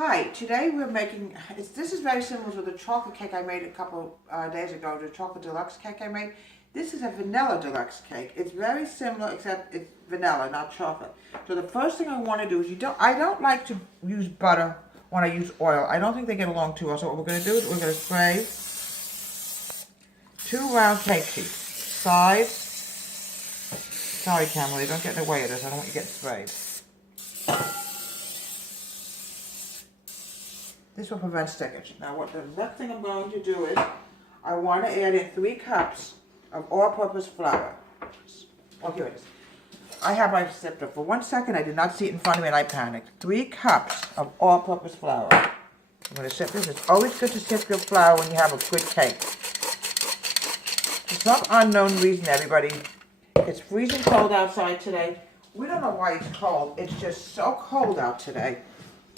Hi, today we're making, this is very similar to the chocolate cake I made a couple days ago, the chocolate deluxe cake I made. This is a vanilla deluxe cake. It's very similar except it's vanilla, not chocolate. So the first thing I want to do is, I don't like to use butter when I use oil. I don't think they get along too well. So what we're going to do is we're going to spray 2 round cake sheets. Sides. Sorry, Camilla, don't get in the way of this. I don't want you to get sprayed. This will prevent stickage. Now what the next thing I'm going to do is, I want to add in 3 cups of all-purpose flour. Oh, here it is. I have my sifter. For 1 second I did not see it in front of me and I panicked. 3 cups of all-purpose flour. I'm going to sift this. It's always good to sift your flour when you have a good cake. For some unknown reason, everybody, it's freezing cold outside today. We don't know why it's cold. It's just so cold out today.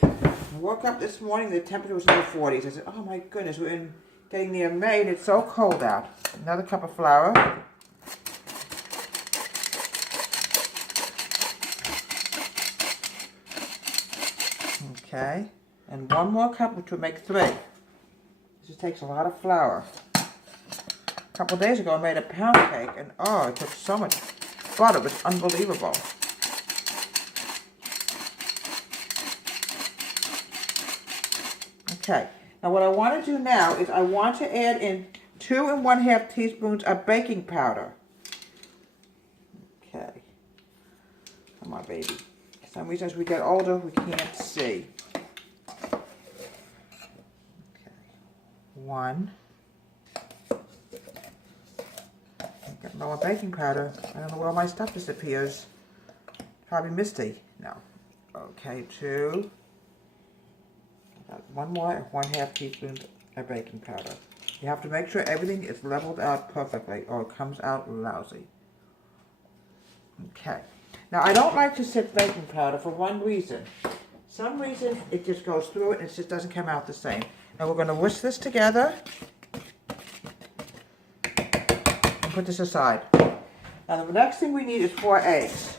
I woke up this morning, the temperature was in the 40s. I said, oh my goodness, we're getting near May and it's so cold out. Another cup of flour. Okay, and 1 more cup, which would make 3. This just takes a lot of flour. A couple of days ago I made a pound cake and oh, it took so much butter, it was unbelievable. Okay, now what I want to do now is I want to add in 2 1/2 teaspoons of baking powder. Okay, come on baby. For some reason as we get older we can't see. Okay, 1. Got lower baking powder. I don't know where all my stuff disappears. Probably misty. No. Okay, 2. 1 more, 1/2 teaspoon of baking powder. You have to make sure everything is leveled out perfectly or it comes out lousy. Okay. Now I don't like to sift baking powder for one reason. Some reason it just goes through it and it just doesn't come out the same. Now we're going to whisk this together and put this aside. Now the next thing we need is 4 eggs.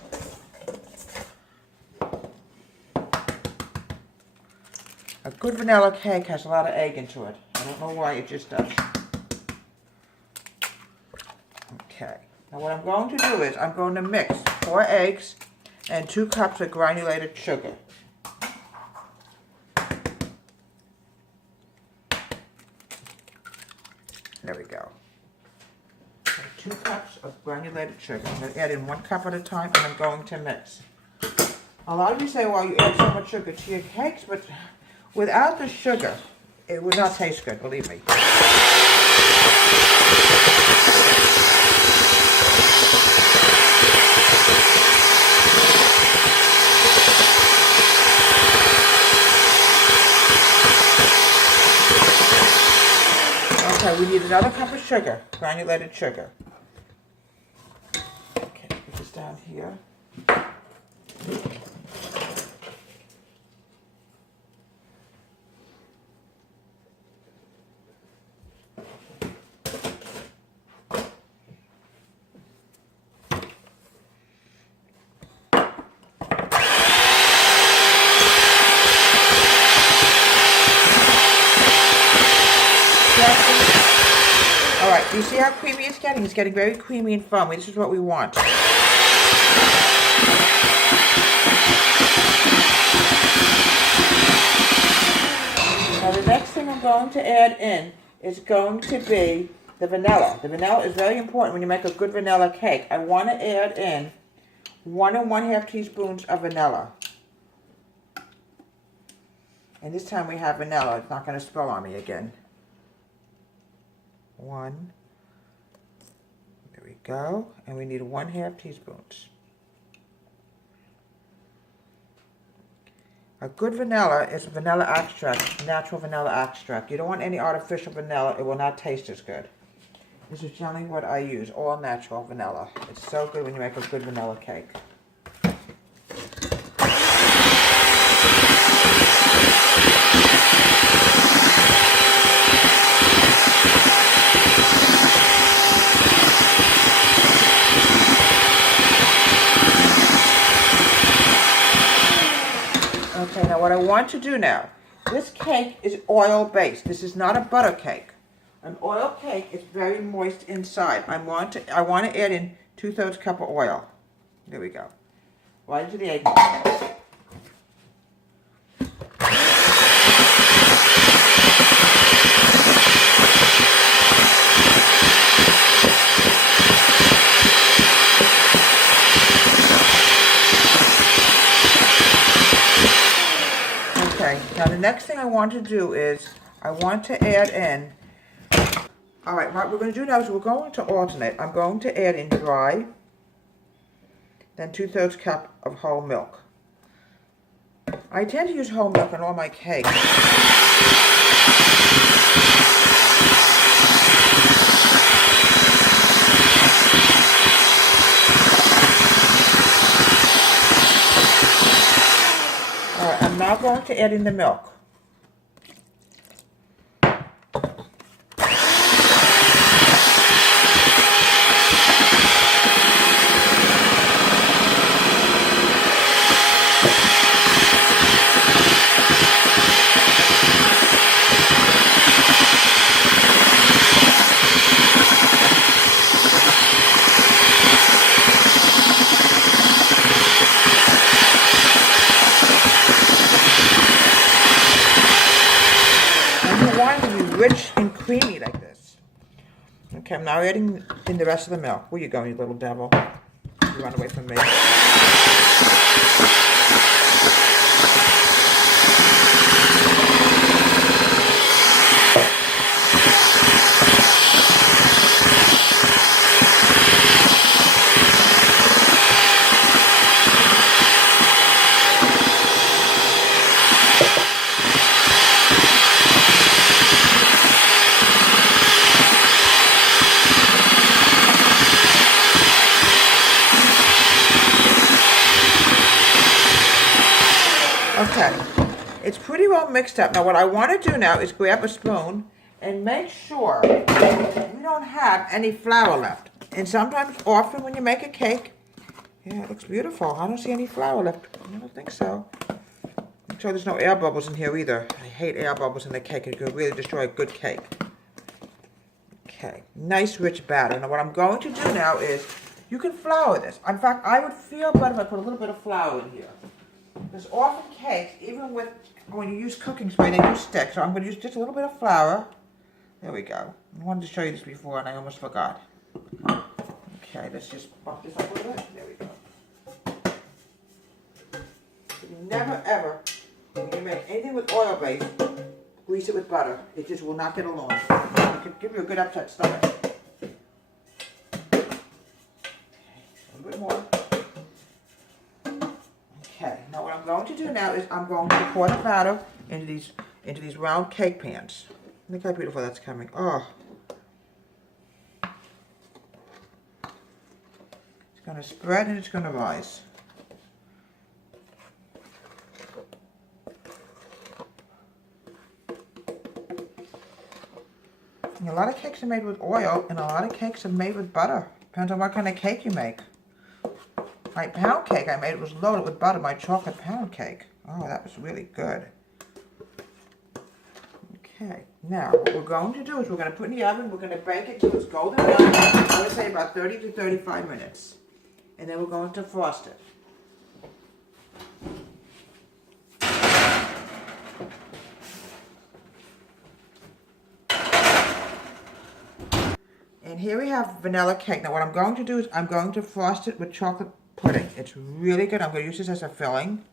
A good vanilla cake has a lot of egg into it. I don't know why, it just does. Okay. Now what I'm going to do is I'm going to mix 4 eggs and 2 cups of granulated sugar. There we go. And 2 cups of granulated sugar. I'm going to add in 1 cup at a time and I'm going to mix. A lot of you say, well, you add so much sugar to your cakes, but without the sugar, it would not taste good, believe me. Okay, we need another cup of sugar, granulated sugar. Okay, put this down here. Alright, do you see how creamy it's getting? It's getting very creamy and foamy. This is what we want. Now the next thing I'm going to add in is going to be the vanilla. The vanilla is very important when you make a good vanilla cake. I want to add in 1 1/2 teaspoons of vanilla. And this time we have vanilla. It's not going to spill on me again. 1. There we go. And we need 1/2 teaspoons. A good vanilla is vanilla extract, natural vanilla extract. You don't want any artificial vanilla. It will not taste as good. This is generally what I use, all natural vanilla. It's so good when you make a good vanilla cake. Okay, now what I want to do now This cake is oil-based. This is not a butter cake. An oil cake is very moist inside. I want to add in 2/3 cup of oil. There we go. Right into the egg mix. Okay, now the next thing I want to do is I want to add in, all right, what we're going to do now is we're going to alternate. I'm going to add in dry, then 2/3 cup of whole milk. I tend to use whole milk in all my cakes. All right, I'm now going to add in the milk. Rich and creamy like this. Okay, I'm now adding in the rest of the milk. Where you going, you little devil? You run away from me. Okay, it's pretty well mixed up. Now what I want to do now is grab a spoon and make sure you don't have any flour left. And sometimes, often when you make a cake, yeah, it looks beautiful. I don't see any flour left. I don't think so. I'm sure there's no air bubbles in here either. I hate air bubbles in the cake. It could really destroy a good cake. Okay, nice rich batter. Now what I'm going to do now is, you can flour this. In fact, I would feel better if I put a little bit of flour in here. There's often cakes, even with, when you use cooking spray, they do stick. So I'm going to use just a little bit of flour. There we go. I wanted to show you this before and I almost forgot. Okay, let's just bump this up a little bit. There we go. You never ever, when you make anything with oil base, grease it with butter. It just will not get along. It could give you a good upset stomach. Okay, a little bit more. Okay, now what I'm going to do now is I'm going to pour the batter into these round cake pans. Look how beautiful that's coming. Oh. It's going to spread and it's going to rise. And a lot of cakes are made with oil and a lot of cakes are made with butter. Depends on what kind of cake you make. My pound cake I made was loaded with butter, my chocolate pound cake. Oh, that was really good. Okay, now what we're going to do is we're going to put in the oven, we're going to bake it till it's golden brown. I would say about 30 to 35 minutes. And then we're going to frost it. And here we have vanilla cake. Now what I'm going to do is I'm going to frost it with chocolate pudding. It's really good. I'm going to use this as a filling.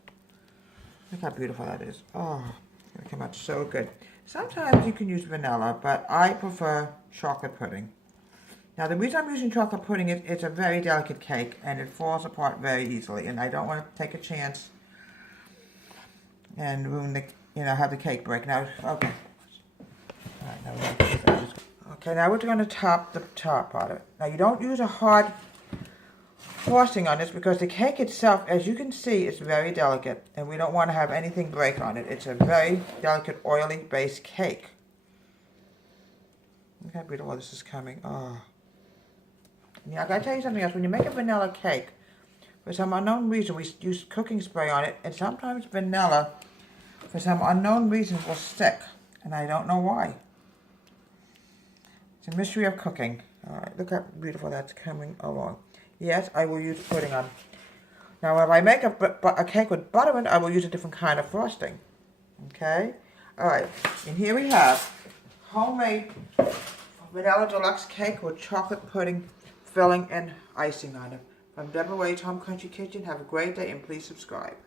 Look how beautiful that is. Oh, it's going to come out so good. Sometimes you can use vanilla, but I prefer chocolate pudding. Now the reason I'm using chocolate pudding is it's a very delicate cake and it falls apart very easily. And I don't want to take a chance and ruin the, have the cake break. Now, okay. All right, now we're going to do this. Okay, now we're going to top the top on it. Now you don't use a hard frosting on this because the cake itself, as you can see, is very delicate and we don't want to have anything break on it. It's a very delicate oily based cake. Look how beautiful this is coming. Oh. Yeah, I gotta tell you something else. When you make a vanilla cake, for some unknown reason we use cooking spray on it, and sometimes vanilla for some unknown reason will stick, and I don't know why. It's a mystery of cooking. All right, look how beautiful that's coming along. Yes, I will use pudding on. Now, if I make a cake with butter in it, I will use a different kind of frosting. Okay? All right, and here we have homemade vanilla deluxe cake with chocolate pudding filling and icing on it. From Deborah Wade's Home Country Kitchen. Have a great day and please subscribe.